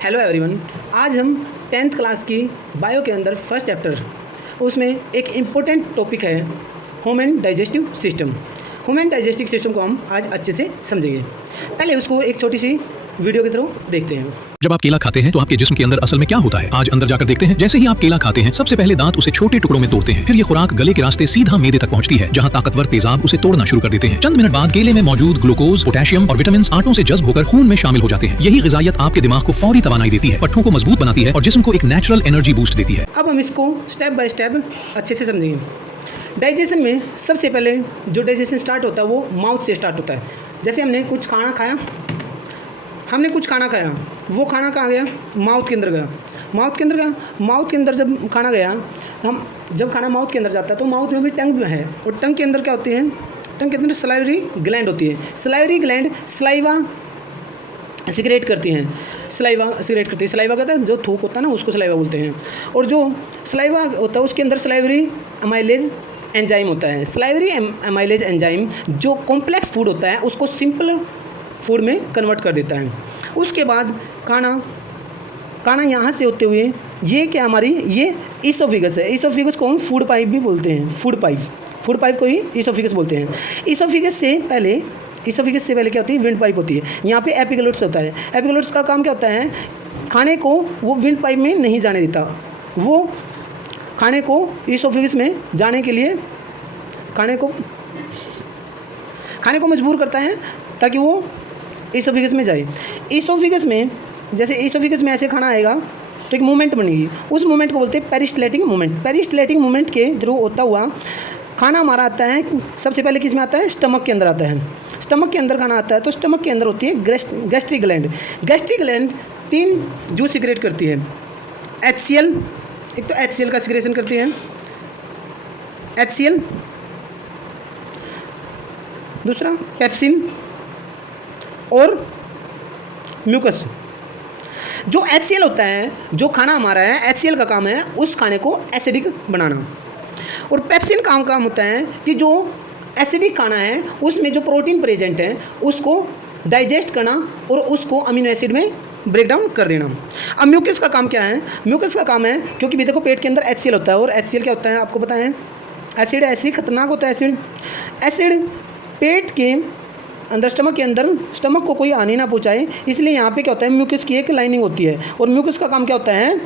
Hello everyone. आज हम 10th class की बायो के अंदर फर्स्ट चैप्टर उसमें एक इम्पोर्टेंट टॉपिक है human digestive system. Human digestive system को हम आज अच्छे से समझेंगे। पहले उसको एक छोटी सी वीडियो के थ्रू देखते हैं। जब आप केला खाते हैं तो आपके जिस्म के अंदर असल में क्या होता है, आज अंदर जाकर देखते हैं। जैसे ही आप केला खाते हैं सबसे पहले दांत उसे छोटे टुकड़ों में तोड़ते हैं, फिर ये खुराक गले के रास्ते सीधा मैदे तक पहुंचती है, जहां ताकतवर तेजाब उसे तोड़ना शुरू कर देते हैं। चंद मिनट बाद केले में मौजूद ग्लूकोज, पोटेशियम और विटामिन आंतों से जज्ब होकर खून में शामिल हो जाते हैं। यही ग़िज़ायत आपके दिमाग को फौरी तवानाई देती है, पट्टों को मजबूत बनाती है और जिस्म को एक नेचुरल एनर्जी बूस्ट देती है। अब हम इसको स्टेप बाय स्टेप अच्छे से समझेंगे। डाइजेशन में सबसे पहले जो डाइजेशन स्टार्ट होता है वो माउथ से स्टार्ट होता है। जैसे हमने कुछ खाना खाया, वो खाना कहाँ गया? माउथ के अंदर गया। माउथ के अंदर जब खाना गया, जब खाना माउथ के अंदर जाता है तो माउथ में भी टंग है, और टंग के अंदर क्या होती है? टंग के अंदर सलाइवरी ग्लैंड होती है। सलाइवरी ग्लैंड सलाइवा सिक्रेट करती हैं। सलाइवा कहता है जो थूक होता है ना, उसको सलाइवा बोलते हैं। और जो सलाइवा होता है उसके अंदर सलाइवरी अमाइलेज एंजाइम होता है। सलाइवरी अमाइलेज एंजाइम जो कॉम्प्लेक्स फूड होता है उसको सिंपल फूड में कन्वर्ट कर देता है। उसके बाद खाना यहाँ से होते हुए ये क्या हमारी ये ईसोफिगस है। ईसोफिगस को हम फूड पाइप भी बोलते हैं। फूड पाइप को ही ईसोफिगस बोलते हैं। ईसोफिगस से पहले क्या होती है? विंड पाइप होती है। यहाँ पे एपिग्लोट्स होता है। एपिग्लोट्स का काम क्या होता है? खाने को वो विंड पाइप में नहीं जाने देता, वो खाने को ईसोफिगस में जाने के लिए खाने को मजबूर करता है ताकि वो ईसोफिगस में जाए। ईसोफिगस में ऐसे खाना आएगा तो एक मूवमेंट बनेगी, उस मूवमेंट को बोलते हैं पेरिस्टलेटिक मूवमेंट। पेरिस्टलेटिक मूवमेंट के थ्रू होता हुआ खाना हमारा आता है। सबसे पहले किस में आता है? स्टमक के अंदर आता है। स्टमक के अंदर खाना आता है तो स्टमक के अंदर होती है gastric gland. Gastric gland 3 juice secrete करती है। HCl, एक तो HCl का सिक्रेशन करती है, HCl, दूसरा पेप्सिन और म्यूकस। जो HCl होता है, जो खाना हमारा है, HCl का काम है उस खाने को एसिडिक बनाना, और पेप्सिन काम होता है कि जो एसिडिक खाना है उसमें जो प्रोटीन प्रेजेंट है उसको डाइजेस्ट करना और उसको अमीनो एसिड में ब्रेक डाउन कर देना। अब म्यूकस का काम क्या है? म्यूकस का काम है, क्योंकि भी देखो पेट के अंदर HCl होता है, और HCl क्या होता है आपको पता है? एसिड खतरनाक होता है। एसिड पेट के अंदर, स्टमक के अंदर, स्टमक को कोई हानि ना पहुंचाए, इसलिए यहाँ पे क्या होता है? म्यूकस की एक लाइनिंग होती है, और म्यूकस का काम क्या होता है?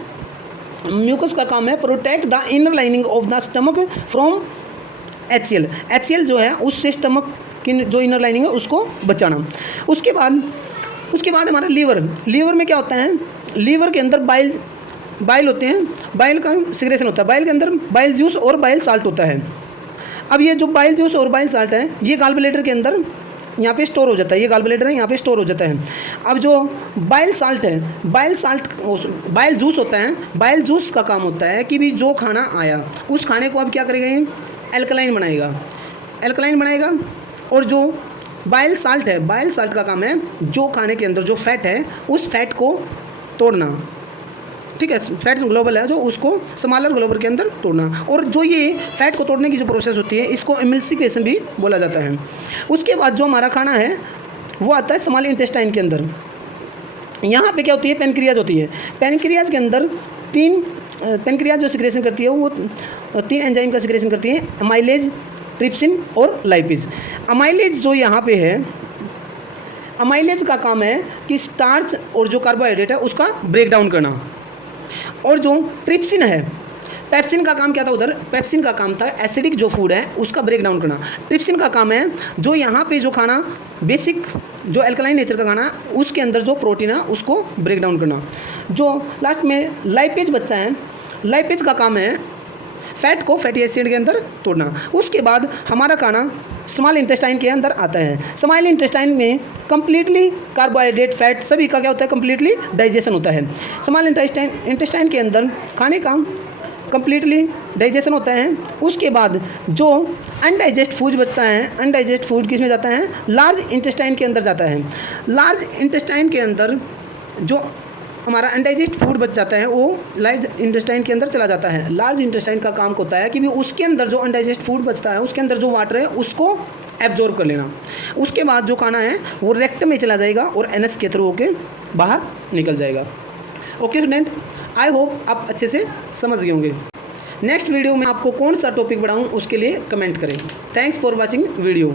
म्यूकस का काम है protect the inner lining of the stomach from HCl। HCl जो है उससे स्टमक की जो इनर लाइनिंग है उसको बचाना। उसके बाद हमारा लीवर में क्या होता है? लीवर के अंदर बाइल होते हैं, बाइल का सिक्रेशन होता है। बाइल के अंदर बाइल जूस और बाइल साल्ट होता है। अब ये जो बाइल जूस और बाइल साल्ट है ये गॉल ब्लैडर के अंदर यहाँ पे स्टोर हो जाता है। ये गॉल ब्लैडर है, यहाँ पे स्टोर हो जाता है। अब जो बाइल जूस होता है, बाइल जूस का काम होता है कि भी जो खाना आया उस खाने को अब क्या करेगा? एल्कलाइन बनाएगा। और जो बाइल साल्ट है, बाइल साल्ट का काम है जो खाने के अंदर जो फैट है उस फैट को तोड़ना। ठीक है, फैट ग्लोबल है जो उसको स्मॉलर ग्लोबल के अंदर तोड़ना, और जो ये फैट को तोड़ने की जो प्रोसेस होती है इसको एमल्सिफिकेशन भी बोला जाता है। उसके बाद जो हमारा खाना है वो आता है स्मॉल इंटेस्टाइन के अंदर। यहाँ पे क्या होती है? पेनक्रियाज होती है। पेनक्रियाज के अंदर पेनक्रियाज जो सिक्रेशन करती है वो 3 एंजाइम का सिक्रेशन करती है, अमाइलेज, ट्रिप्सिन और लाइपेज। अमाइलेज जो यहाँ पे है, अमाइलेज का काम है कि स्टार्च और जो कार्बोहाइड्रेट है उसका ब्रेक डाउन करना। और जो ट्रिप्सिन है, पेप्सिन का काम क्या था? उधर पेप्सिन का काम था एसिडिक जो फूड है उसका ब्रेक डाउन करना। ट्रिप्सिन का काम है जो यहाँ पे जो खाना बेसिक जो एल्कलाइन नेचर का खाना उसके अंदर जो प्रोटीन है उसको ब्रेक डाउन करना। जो लास्ट में लाइपेज बचता है, लाइपेज का काम है फैट को फैटी एसिड के अंदर तोड़ना। उसके बाद हमारा खाना स्मॉल इंटेस्टाइन के अंदर आता है। स्मॉल इंटेस्टाइन में कंप्लीटली कार्बोहाइड्रेट, फैट सभी का क्या होता है? कंप्लीटली डाइजेशन होता है। स्मॉल इंटेस्टाइन के अंदर खाने का कंप्लीटली डाइजेशन होता है। उसके बाद जो अनडाइजेस्ट फूड बचता है, अनडाइजेस्ट फूड किस में जाता है? लार्ज इंटेस्टाइन के अंदर जाता है। लार्ज इंटेस्टाइन के अंदर जो हमारा अनडाइजेस्ट फूड बच जाता है वो लार्ज इंटेस्टाइन के अंदर चला जाता है। लार्ज इंटेस्टाइन का काम होता है कि भी उसके अंदर जो अनडाइजेस्ट फूड बचता है उसके अंदर जो वाटर है उसको एब्जॉर्ब कर लेना। उसके बाद जो खाना है वो रेक्ट में चला जाएगा और एनएस के थ्रू होके बाहर निकल जाएगा। ओके स्टूडेंट, आई होप आप अच्छे से समझ गए होंगे। नेक्स्ट वीडियो में आपको कौन सा टॉपिक पढ़ाऊँ उसके लिए कमेंट करें। Thanks for watching video.